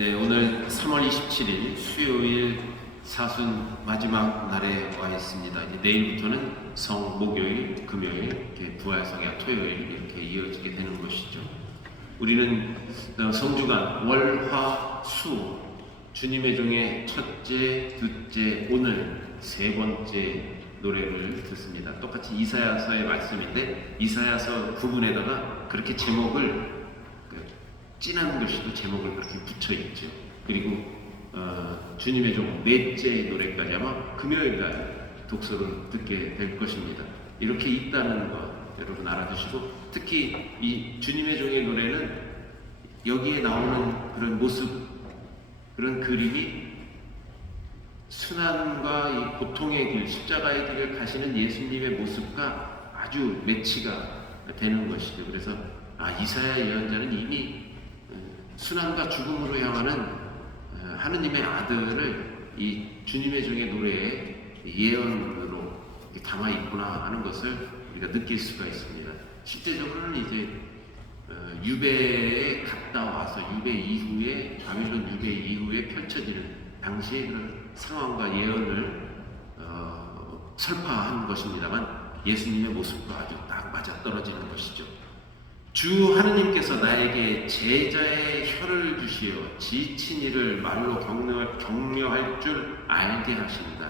네, 오늘 3월 27일 수요일 사순 마지막 날에 와 있습니다. 이제 내일부터는 목요일, 금요일, 이렇게 부활성야 토요일 이렇게 이어지게 되는 것이죠. 우리는 성주간 월, 화, 수 주님의 종의 첫째, 둘째, 오늘 세 번째 노래를 듣습니다. 똑같이 이사야서의 말씀인데 이사야서 부분에다가 그렇게 제목을 진한 글씨도 제목을 그렇게 붙여 있죠. 그리고 주님의 종 넷째 노래까지 아마 금요일날 독서를 듣게 될 것입니다. 이렇게 있다는 것 여러분 알아두시고, 특히 이 주님의 종의 노래는 여기에 나오는 그런 모습, 그런 그림이 순환과 이 고통의 길, 십자가의 길을 가시는 예수님의 모습과 아주 매치가 되는 것이죠. 그래서 이사야 예언자는 이미 순환과 죽음으로 향하는 하느님의 아들을 이 주님의 종의 노래에 예언으로 담아 있구나 하는 것을 우리가 느낄 수가 있습니다. 실제적으로는 이제 유배에 갔다 와서 유배 이후에 바빌론 유배 이후에 펼쳐지는 당시의 그런 상황과 예언을 설파한 것입니다만 예수님의 모습과 아주 딱 맞아떨어지는 것이죠. 주 하느님께서 나에게 제자의 혀를 주시어 지친 이를 말로 격려할 줄 알게 하신다.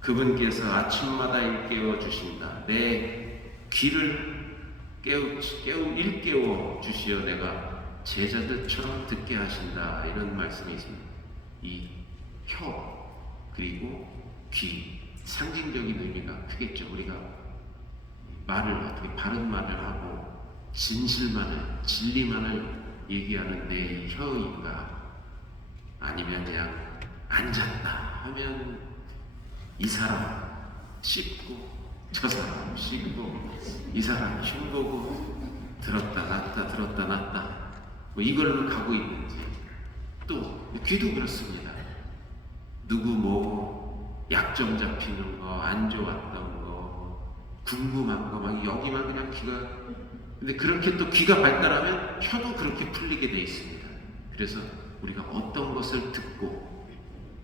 그분께서 아침마다 일깨워 주신다. 내 귀를 일깨워 주시어 내가 제자들처럼 듣게 하신다. 이런 말씀이 있습니다. 이 혀 그리고 귀, 상징적인 의미가 크겠죠. 우리가 말을 어떻게 바른 말을 하고 진실만을, 진리만을 얘기하는 내 혀인가? 아니면 그냥 앉았다 하면 이 사람 씹고 저 사람 씹고 이 사람 흉보고 들었다 놨다 들었다 놨다 뭐 이걸로 가고 있는지, 또 귀도 그렇습니다. 누구 뭐 약점 잡히는 거, 안 좋았던 거, 궁금한 거 막 여기만 그냥 귀가, 근데 그렇게 또 귀가 발달하면 혀도 그렇게 풀리게 돼 있습니다. 그래서 우리가 어떤 것을 듣고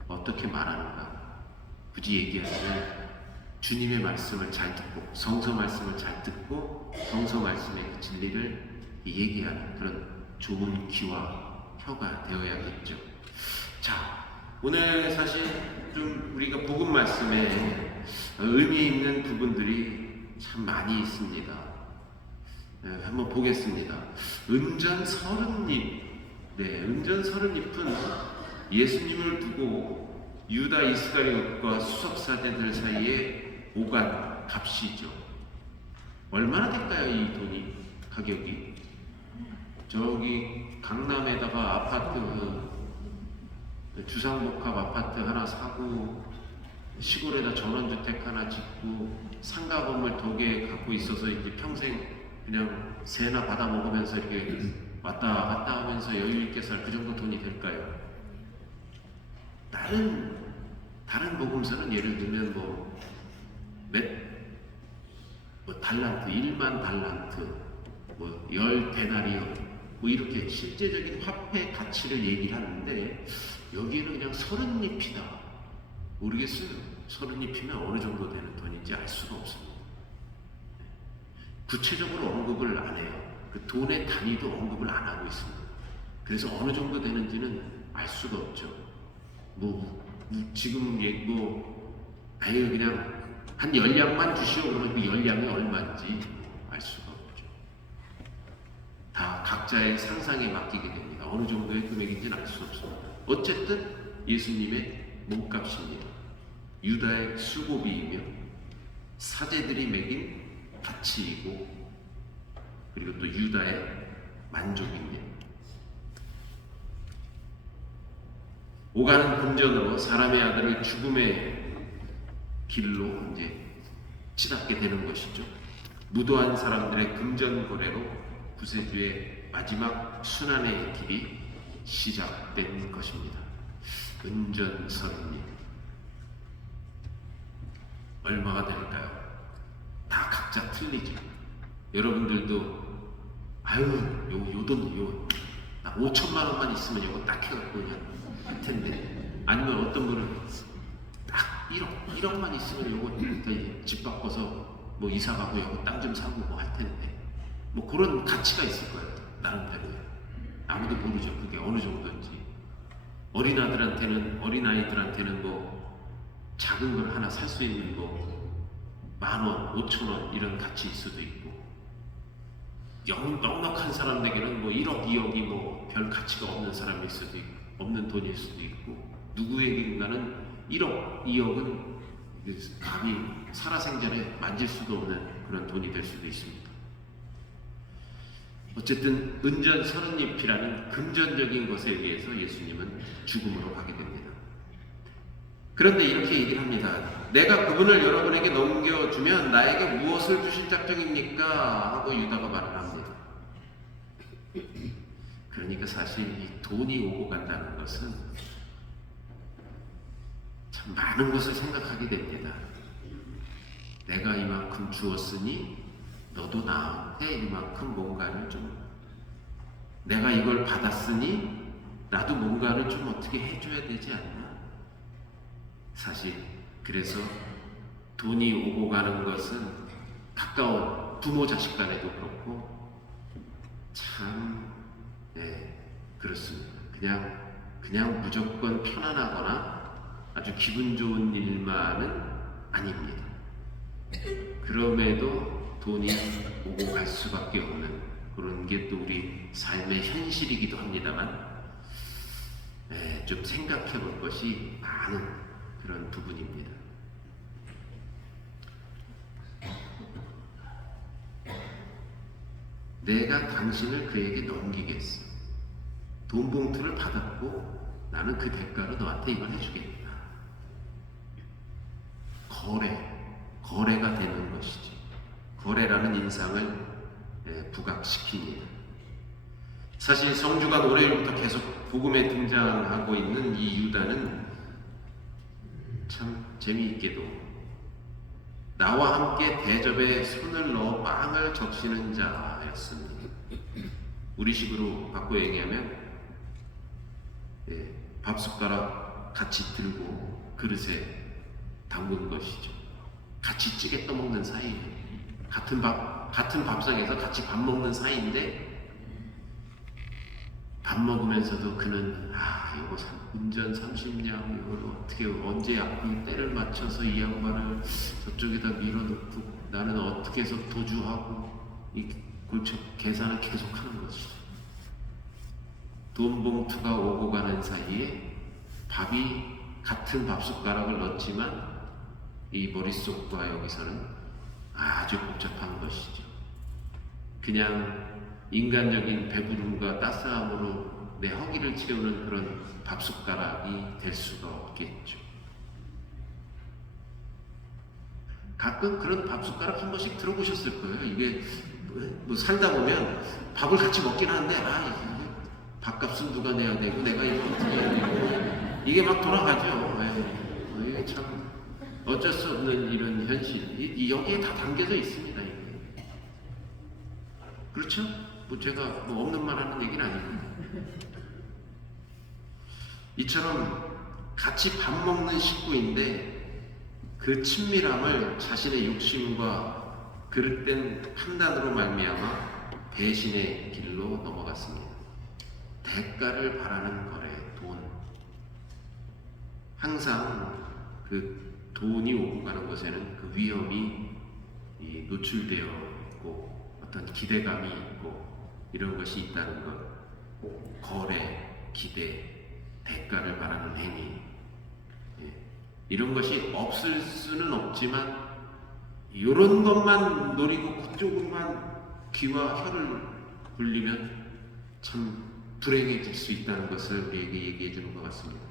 어떻게 말하는가, 굳이 얘기하면 주님의 말씀을 잘 듣고 성서 말씀을 잘 듣고 성서 말씀의 그 진리를 얘기하는 그런 좋은 귀와 혀가 되어야겠죠. 자, 오늘 사실 좀 우리가 복음 말씀에 의미 있는 부분들이 참 많이 있습니다. 한번 보겠습니다. 은전 서른잎. 은전 서른잎은 예수님을 두고 유다 이스가리옷과 수석사제들 사이에 오간 값이죠. 얼마나 될까요, 이 돈이? 가격이? 저기 강남에다가 아파트, 주상복합 아파트 하나 사고 시골에다 전원주택 하나 짓고 상가 건물 2개 갖고 있어서 이제 평생 그냥 새나 받아 먹으면서 이렇게 왔다 갔다 하면서 여유 있게 살 그 정도 돈이 될까요? 다른 복음서는 예를 들면 뭐 달란트, 1만 달란트, 뭐 10데나리온, 뭐 이렇게 실제적인 화폐 가치를 얘기를 하는데 여기에는 그냥 서른잎이다. 모르겠어요. 서른잎이면 어느 정도 되는 돈인지 알 수가 없습니다. 구체적으로 언급을 안 해요. 그 돈의 단위도 언급을 안 하고 있습니다. 그래서 어느 정도 되는지는 알 수가 없죠. 지금 아예 그냥 한 열량만 주시오 그러면 그 열량이 얼마인지 알 수가 없죠. 다 각자의 상상에 맡기게 됩니다. 어느 정도의 금액인지는 알 수 없습니다. 어쨌든 예수님의 몸값입니다. 유다의 수고비이며 사제들이 매긴 가치이고, 그리고 또 유다의 만족입니다. 오가는 금전으로 사람의 아들을 죽음의 길로 이제 치닫게 되는 것이죠. 무도한 사람들의 금전거래로 구세주의 마지막 순환의 길이 시작된 것입니다. 은전서른잎 얼마가 될까요? 다 각자 틀리죠. 여러분들도 요 돈 나 5천만 원만 있으면 이거 딱 해갖고 그냥 할 텐데. 아니면 어떤 분은 딱 1억만 있으면 이거 집 바꿔서 뭐 이사 가고 이거 땅 좀 사고 뭐 할 텐데. 뭐 그런 가치가 있을 거예요. 나름대로. 아무도 모르죠. 그게 어느 정도인지. 어린아이들한테는 뭐 작은 걸 하나 살 수 있는 뭐 10,000원, 5,000원 이런 가치일 수도 있고, 넉넉한 사람에게는 뭐 1억, 2억이 뭐 별 가치가 없는 사람일 수도 있고, 없는 돈일 수도 있고, 누구에게인가는 1억, 2억은 감히 살아생전에 만질 수도 없는 그런 돈이 될 수도 있습니다. 어쨌든 은전 서른잎이라는 금전적인 것에 의해서 예수님은 죽음으로 가게 됩니다. 그런데 이렇게 얘기를 합니다. 내가 그분을 여러분에게 넘겨주면 나에게 무엇을 주실 작정입니까? 하고 유다가 말을 합니다. 그러니까 사실 이 돈이 오고 간다는 것은 참 많은 것을 생각하게 됩니다. 내가 이만큼 주었으니 너도 나한테 이만큼 뭔가를 좀, 내가 이걸 받았으니 나도 뭔가를 좀 어떻게 해줘야 되지 않나? 사실 그래서 돈이 오고 가는 것은 가까운 부모 자식 간에도 그렇고 참 그렇습니다. 그냥 무조건 편안하거나 아주 기분 좋은 일만은 아닙니다. 그럼에도 돈이 오고 갈 수밖에 없는 그런 게 또 우리 삶의 현실이기도 합니다만, 좀 생각해 볼 것이 많은 그런 부분입니다. 내가 당신을 그에게 넘기겠어. 돈 봉투를 받았고 나는 그 대가로 너한테 이걸 해주겠다. 거래가 되는 것이죠. 거래라는 인상을 부각시킵니다. 사실 성주가 올해부터 계속 복음에 등장하고 있는 이 유다는 참 재미있게도 나와 함께 대접에 손을 넣어 빵을 적시는 자였습니다. 우리식으로 바꿔 얘기하면 밥숟가락 같이 들고 그릇에 담근 것이죠. 같이 찌개 떠먹는 사이에 같은 밥상에서 같이 밥 먹는 사이인데, 밥 먹으면서도 그는 이거 운전 30냥 이걸 어떻게 언제 앞뒤 때를 맞춰서 이 양반을 저쪽에다 밀어놓고 나는 어떻게 해서 도주하고 이 골치 계산을 계속하는 것이죠. 돈 봉투가 오고 가는 사이에 밥이 같은 밥숟가락을 넣었지만 이 머릿속과 여기서는 아주 복잡한 것이죠. 그냥 인간적인 배부름과 따스함으로 내 허기를 채우는 그런 밥숟가락이 될 수가 없겠죠. 가끔 그런 밥숟가락 한 번씩 들어보셨을 거예요. 이게 뭐 살다 보면 밥을 같이 먹긴 하는데 이게 밥값은 누가 내야 되고 내가 이거 어떻게 해야 되고 이게 막 돌아가죠. 이게 참 어쩔 수 없는 이런 현실, 여기에 다 담겨져 있습니다. 이게. 그렇죠? 뭐 제가 뭐 없는 말 하는 얘기는 아니고, 이처럼 같이 밥 먹는 식구인데 그 친밀함을 자신의 욕심과 그릇된 판단으로 말미암아 배신의 길로 넘어갔습니다. 대가를 바라는 거래, 돈. 항상 그 돈이 오고 가는 것에는 그 위험이 노출되어 있고 어떤 기대감이 있고 이런 것이 있다는 것. 거래, 기대, 대가를 바라는 행위, 이런 것이 없을 수는 없지만 이런 것만 노리고 그쪽만 귀와 혀를 굴리면 참 불행해질 수 있다는 것을 우리에게 얘기해 주는 것 같습니다.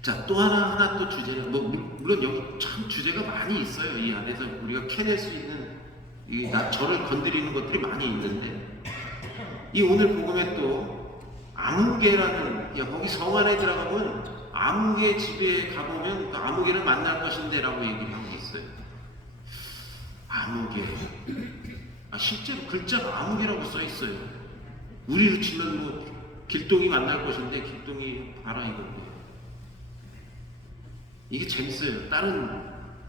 자, 또 하나 또 주제는 물론 여기 참 주제가 많이 있어요. 이 안에서 우리가 캐낼 수 있는 저를 건드리는 것들이 많이 있는데, 이 오늘 복음에 또 아무개라는, 거기 성 안에 들어가면 아무개 집에 가보면 그 아무개를 만날 것인데 라고 얘기를 하고 있어요. 아무개. 실제로 글자가 아무개라고 써 있어요. 우리로 치면 뭐 길동이 만날 것인데 길동이 봐라 이거. 이게 재밌어요. 다른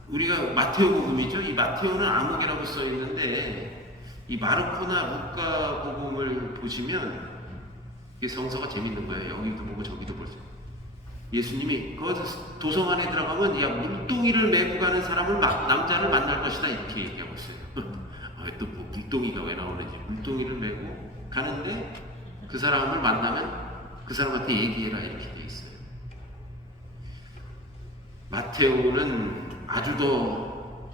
우리가 마테오복음이죠. 이 마테오는 암흑이라고 써 있는데 이 마르코나 루카 복음을 보시면 이게 성서가 재밌는 거예요. 여기도 보고 저기도 보죠. 예수님이 그 도성 안에 들어가면 야 물동이를 메고 가는 사람을 남자를 만날 것이다 이렇게 얘기하고 있어요. 또 뭐 물동이가 왜 나오는지. 물동이를 메고 가는데 그 사람을 만나면 그 사람한테 얘기해라 이렇게 돼 있어요. 마테오는 아주 더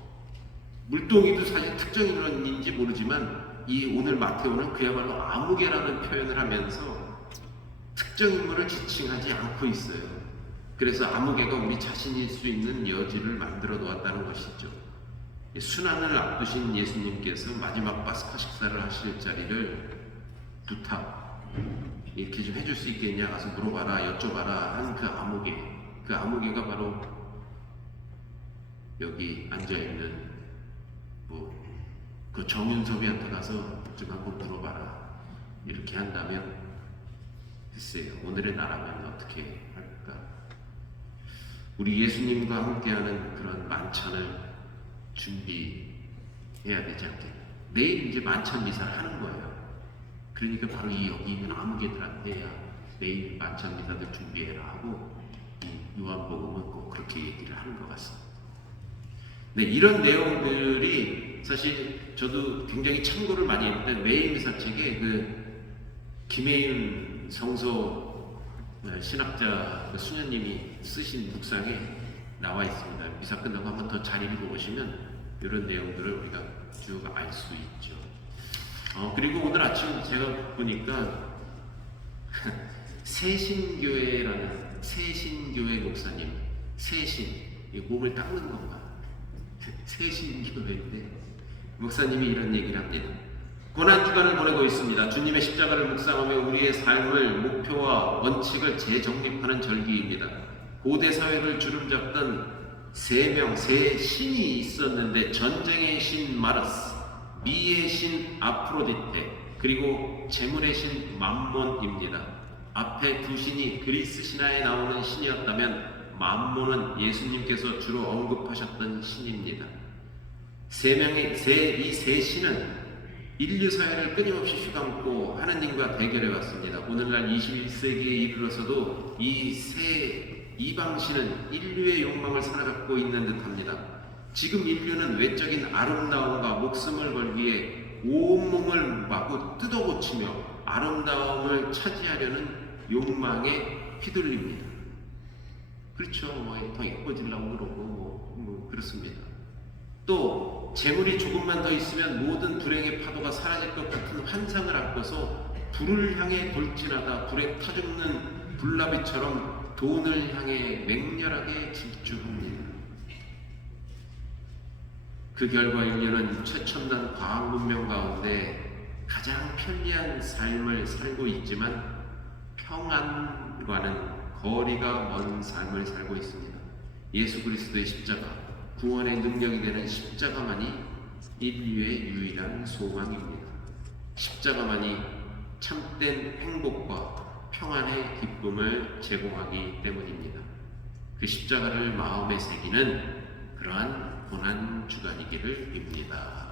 물동이도 사실 특정 인물인지 모르지만 이 오늘 마테오는 그야말로 아무개라는 표현을 하면서 특정 인물을 지칭하지 않고 있어요. 그래서 아무개가 우리 자신일 수 있는 여지를 만들어 놓았다는 것이죠. 순환을 앞두신 예수님께서 마지막 파스카 식사를 하실 자리를 부탁 이렇게 좀 해줄 수 있겠냐 가서 물어봐라 여쭤봐라 한 그 아무개. 그 아무개가 바로 여기 앉아있는 그 정윤섭이한테 가서 좀 한번 물어봐라 이렇게 한다면 글쎄요 오늘의 나라면 어떻게 할까. 우리 예수님과 함께하는 그런 만찬을 준비해야 되지 않겠나. 내일 이제 만찬 미사를 하는 거예요. 그러니까 바로 이 여기 있는 아무개들한테야 내일 만찬 미사들 준비해라 하고 이 요한복음은 꼭 그렇게 얘기를 하는 것 같습니다. 네, 이런 내용들이 사실 저도 굉장히 참고를 많이 했는데 매일 미사책에 그 김혜윤 성서 신학자 수녀님이 쓰신 묵상에 나와 있습니다. 미사 끝나고 한번 더 잘 읽어보시면 이런 내용들을 우리가 쭉 알 수 있죠. 그리고 오늘 아침 제가 보니까 세신교회라는 세신교회 목사님, 세신 몸을 닦는 건가? 세신교회인데 목사님이 이런 얘기를 합니다. 고난주간을 보내고 있습니다. 주님의 십자가를 묵상하며 우리의 삶을 목표와 원칙을 재정립하는 절기입니다. 고대 사회를 주름잡던 세 신이 있었는데 전쟁의 신 마르스, 미의 신 아프로디테, 그리고 재물의 신 맘몬입니다. 앞에 두 신이 그리스 신화에 나오는 신이었다면 맘몬은 예수님께서 주로 언급하셨던 신입니다. 이 세 신은 인류 사회를 끊임없이 휘감고 하느님과 대결해 왔습니다. 오늘날 21세기에 이르러서도 이 세 이방신은 인류의 욕망을 사로잡고 있는 듯합니다. 지금 인류는 외적인 아름다움과 목숨을 걸기에 온몸을 마구 뜯어고치며 아름다움을 차지하려는 욕망에 휘둘립니다. 그렇죠. 더 예뻐지려고 그러고 그렇습니다. 또 재물이 조금만 더 있으면 모든 불행의 파도가 사라질 것 같은 환상을 안고서 불을 향해 돌진하다 불에 타죽는 불나비처럼 돈을 향해 맹렬하게 질주합니다. 그 결과 인류는 최첨단 과학 문명 가운데 가장 편리한 삶을 살고 있지만 평안과는 거리가 먼 삶을 살고 있습니다. 예수 그리스도의 십자가, 구원의 능력이 되는 십자가만이 인류의 유일한 소망입니다. 십자가만이 참된 행복과 평안의 기쁨을 제공하기 때문입니다. 그 십자가를 마음에 새기는 그러한 고난 주간이기를 빕니다.